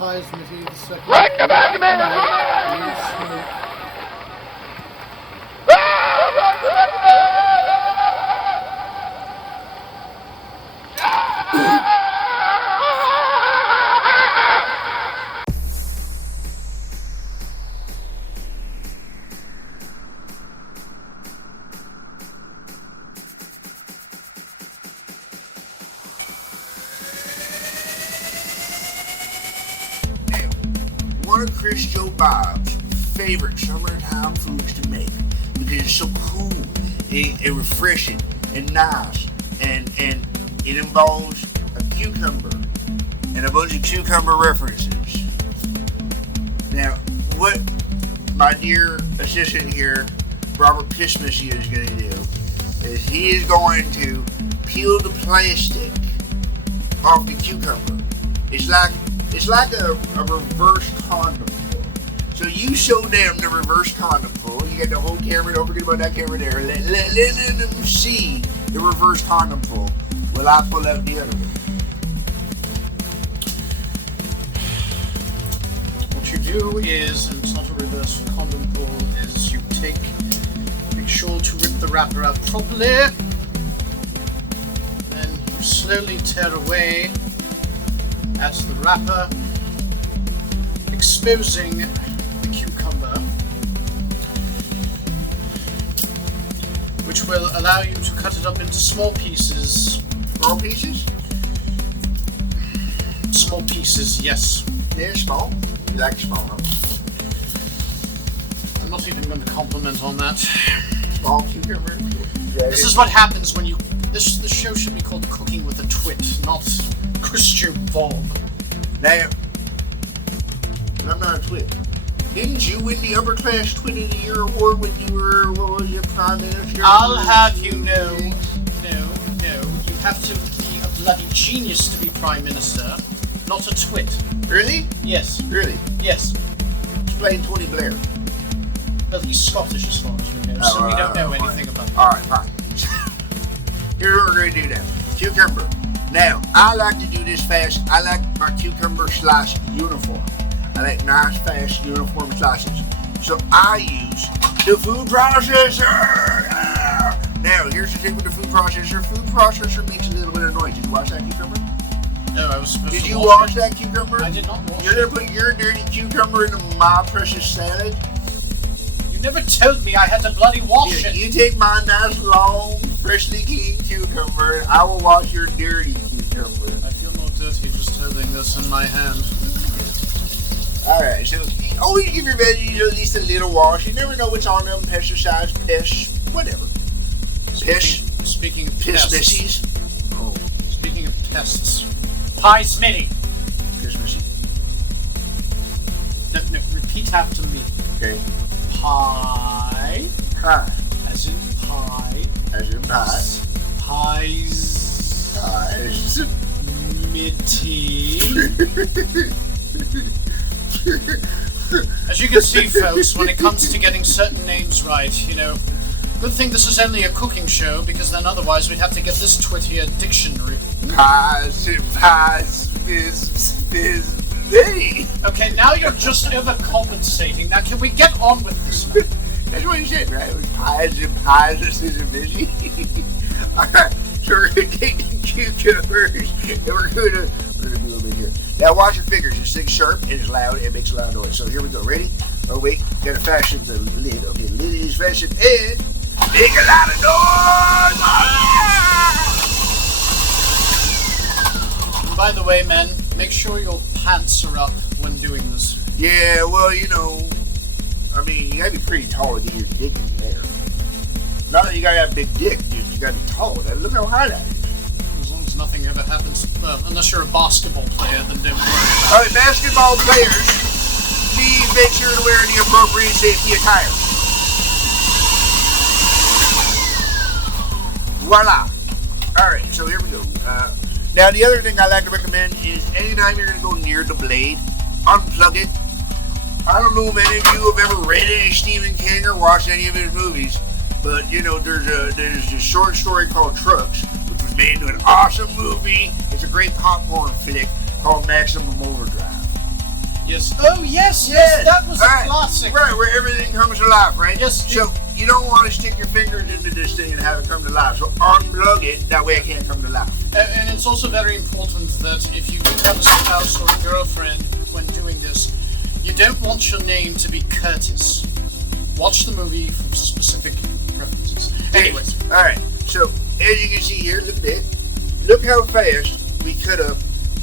Pisemitty II. Right back, man! One of Chris Joe Bob's favorite summertime foods to make because it's so cool and refreshing and nice, and it involves a cucumber and a bunch of cucumber references. Now, what my dear assistant here, Robert Pisemitty, is going to do is he is going to peel the plastic off the cucumber. It's like a reverse condom pull. So you show them the reverse condom pull. You got the whole camera. Don't forget about that camera there. Let them see the reverse condom pull while I pull out the other one. What you do is, and it's not a reverse condom pull, is you make sure to rip the wrapper out properly. Then you slowly tear away at the wrapper, exposing the cucumber, which will allow you to cut it up into small pieces. Small pieces? Small pieces, yes. They're small. You like small, huh? I'm not even going to compliment on that. Small cucumber? This is what happens when you... This show should be called Cooking with a Twit, not Christian Bob. Now, I'm not a twit. Didn't you win the Upper Class Twit of the Year award when you were, what was your Prime Minister? I'll have you know, no. You have to be a bloody genius to be Prime Minister, not a twit. Really? Yes. Really? Yes. Explain Tony Blair. Well, he's Scottish as far as we know, so we don't know anything about that. Alright, fine. Here's what we're going to do now. Cucumber. Now, I like to do this fast. I like my cucumber slice uniform. I like nice, fast, uniform slices. So I use the food processor. Now, here's the thing with the food processor. Food processor makes a little bit of noise. Did you wash that cucumber? No, I was supposed Did to you wash wash that cucumber? I did not wash You're going to put your dirty cucumber into my precious salad? You never told me I had to bloody wash Here, it. you take my nice, long, freshly cleaned cucumber, and I will wash your dirty cucumber. I feel more dirty just holding this in my hand. Alright, so always give your veggies at least a little wash. You never know what's on them. Pesticides, pests, whatever. Speaking of Piss pests. missies. Oh, Speaking of pests. Pisemitty. piss missy. No, repeat after me. Okay. Pie. Hi. As in pie. As in pie. Pies. Pies. Mitty. As you can see, folks, when it comes to getting certain names right, good thing this is only a cooking show, because then otherwise we'd have to get this twit here dictionary. Pies. Mitty. Okay, now you're just overcompensating. Now can we get on with this, man? That's what he said, right? It was pies, this is a busy. Alright, so we're going to take the cucumbers and we're going to do a little bit here. Now watch your fingers. It's thick, sharp, and it's loud, and it makes a loud noise. So here we go. Ready? Oh wait, gotta fashion the lid. Okay, the lid is fashioned and make a lot of noise! And by the way, men, make sure your pants are up when doing this. Yeah, well, you gotta be pretty tall to get your dick in there. Not that you gotta have a big dick, dude. You gotta be tall. Look how high that is. As long as nothing ever happens. Well, unless you're a basketball player, then don't worry. Alright, basketball players, please make sure to wear the appropriate safety attire. Voila. Alright, so here we go. Now, the other thing I like to recommend is anytime you're going to go near the blade, unplug it. I don't know if any of you have ever read any Stephen King or watched any of his movies, but, there's a short story called Trucks, which was made into an awesome movie. It's a great popcorn flick called Maximum Overdrive. Yes. Oh, yes, Yes. that was a All right. classic. Right, where everything comes to life, right? Yes. So you don't want to stick your fingers into this thing and have it come to life. So unplug it, that way it can't come to life. And it's also very important that if you do have a spouse or a girlfriend when doing this, you don't want your name to be Curtis. Watch the movie for specific references. Anyways. All right. So as you can see here, look at that. Look how fast we cut up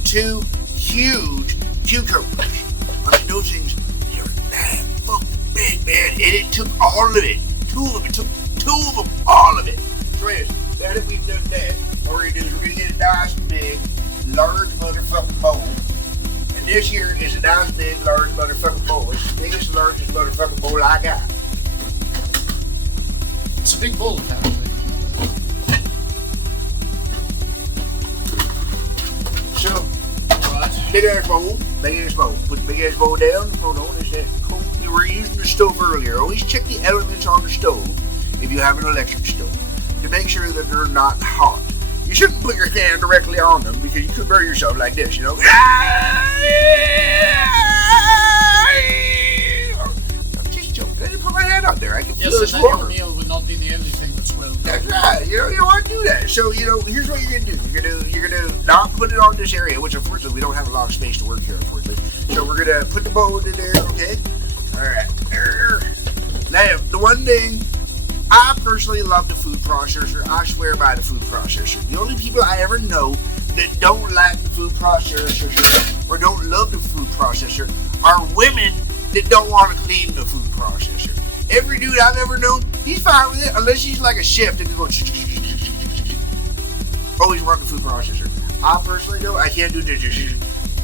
2 huge cucumbers. I mean, those things, they're that fucking big, man. And it took all of it. 2 of them. It took 2 of them. All of it. So yes, now that we've done that, what we're going to do is we're going to get a nice big, large motherfucking bowl. And this here is a nice big, large motherfucking bowl. It's the biggest, largest motherfucking bowl I got. It's a big bowl, apparently. So, Right. big ass bowl. Put the big ass bowl down. Hold on, is that cold? You were using the stove earlier. Always check the elements on the stove if you have an electric stove to make sure that they're not hot. You shouldn't put your hand directly on them because you could burn yourself like this, you know. I'm just joking. I didn't put my hand out there. I can feel Yes, this and then your water. meal would not be the only thing that's well done. That's right. You don't want to do that. So, here's what you're gonna do. You're gonna not put it on this area, which unfortunately we don't have a lot of space to work here, unfortunately. So we're gonna put the bowl in there, okay? Alright. Now, the one thing, I personally love the food processor. I swear by the food processor. The only people I ever know that don't like the food processor or don't love the food processor are women that don't want to clean the food processor. Every dude I've ever known, he's fine with it, unless he's like a chef that goes always want the food processor. I personally though, I can't do the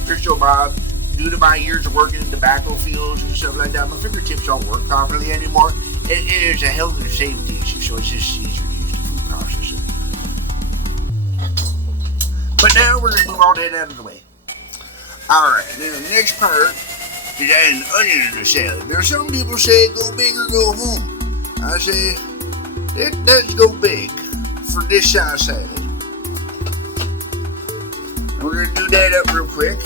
Christo Bob due to my years of working in tobacco fields and stuff like that. My fingertips don't work properly anymore. It's a health and safety issue, so it's just easier to use the food processor. But now we're gonna move all that out of the way. Alright, now the next part is adding onion to the salad. Now some people say go big or go home. I say let's go big for this size salad. And we're gonna do that up real quick.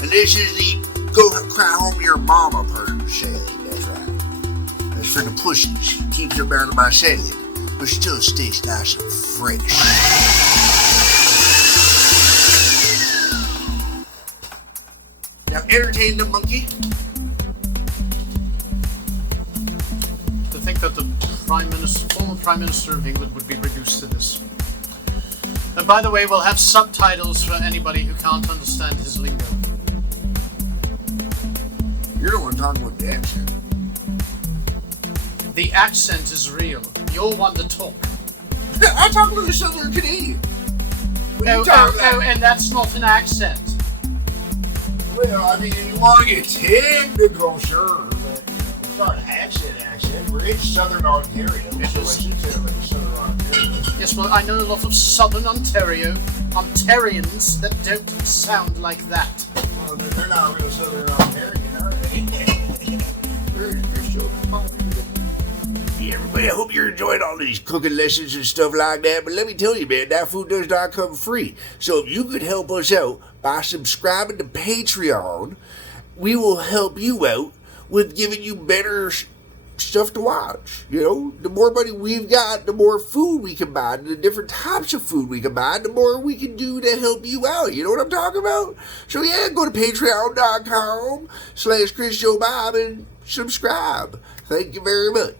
And this is the go cry home to your mama part of the salad. That's right. That's for the pussies. Keeps them out of my salad, but still stays nice and fresh. Now entertain the monkey. To think that the former Prime Minister of England would be reduced to this. And by the way, we'll have subtitles for anybody who can't understand his lingo. You're the one talking about the accent. The accent is real. You're one to talk. I'm talking to the Southern Canadian. What are you Oh, talking about? and that's not an accent. Well, I mean, you want to get technical, sure, but it's not an accent. We're in Southern Ontario, so I should say like Southern Ontario. Yes, well, I know a lot of Southern Ontarians that don't sound like that. Well, they're not real Southern Ontarian, are they? They're still popular. Yeah, everybody, I hope you're enjoying all these cooking lessons and stuff like that. But let me tell you, man, that food does not come free. So if you could help us out by subscribing to Patreon, we will help you out with giving you better stuff to watch. You know, the more money we've got, the more food we can buy, the different types of food we can buy, the more we can do to help you out. You know what I'm talking about? So yeah, go to patreon.com/ChrisJoeBob and subscribe. Thank you very much.